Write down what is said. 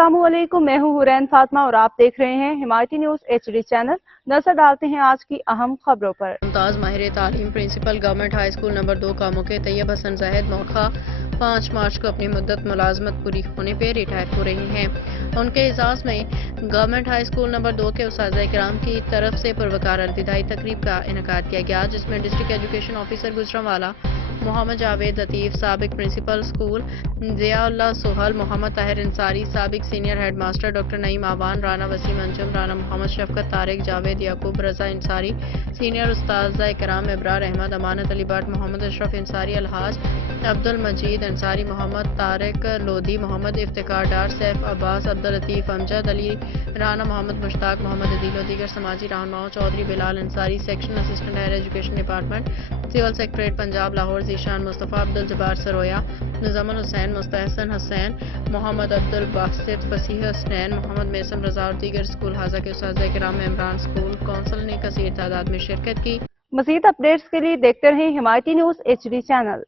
अस्सलामुअलैकुम, मैं हूँ हुरैन फातिमा और आप देख रहे हैं हिमायती न्यूज़ HD चैनल। नजर डालते हैं आज की अहम खबरों पर। मुमताज माहिर तालीम principal government high school number 2 का मौके तैयब हसन जाहिद नौखा 5 मार्च को अपनी मुद्दत मुलाजमत पूरी होने पर रिटायर हो रही हैं। उनके एजाज में गवर्नमेंट हाई स्कूल नंबर 2 के उस्ताद इकराम की तरफ से पुरवकार अलविदाई तकरीब का इनेकाद किया गया, जिसमें district education officer Gujranwala Mohammad Javed Latif, साबिक प्रिंसिपल स्कूल ज़ियाउल्लाह सोहल, मोहम्मद ताहिर अंसारी, साबिक senior head master doctor Naeem Awan, Rana Waseem Anjum, Rana Mohammad Shafqat, Tariq Javed Yaqub, Raza Ansari, senior उस्ताद इकराम इब्रार अहमद, अमानत अली भट्ट, मोहम्मद अशरफ अंसारी, अलहाज अब्दुल मजीद अंसारी, मोहम्मद तारिक लोधी, मोहम्मद इफ्तिकार डार, सैफ अब्बास, अब्दुल लतीफ़ अमजद अली, राना मोहम्मद मुश्ताक, मोहम्मद अदील और दीगर समाजी रहनुमाओं, Chaudhry Bilal Ansari, section assistant higher education department, civil secretariat Punjab Lahore, Zeeshan Mustafa, Abdul Jabbar Saroya, Nizamul Hussain, Mustahsan Hussain, Mohammad Abdul Basit, Fasih Hussain, Mohammad Maisam Raza और दीगर स्कूल हाजा के उस्ताद इकराम, मेंबरान स्कूल कौंसिल ने कसीर तादाद में शिरकत की। मज़ीद अपडेट्स के लिए देखते रहें हिमायती न्यूज़ HD चैनल।